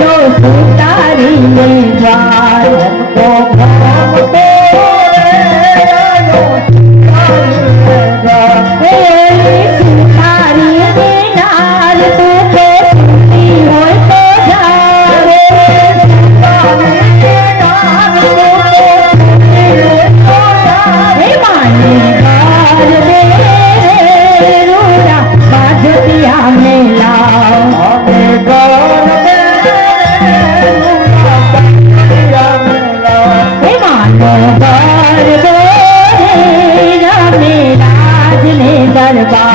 લો તારી જાય दरबार दे मेरा दिल दरबार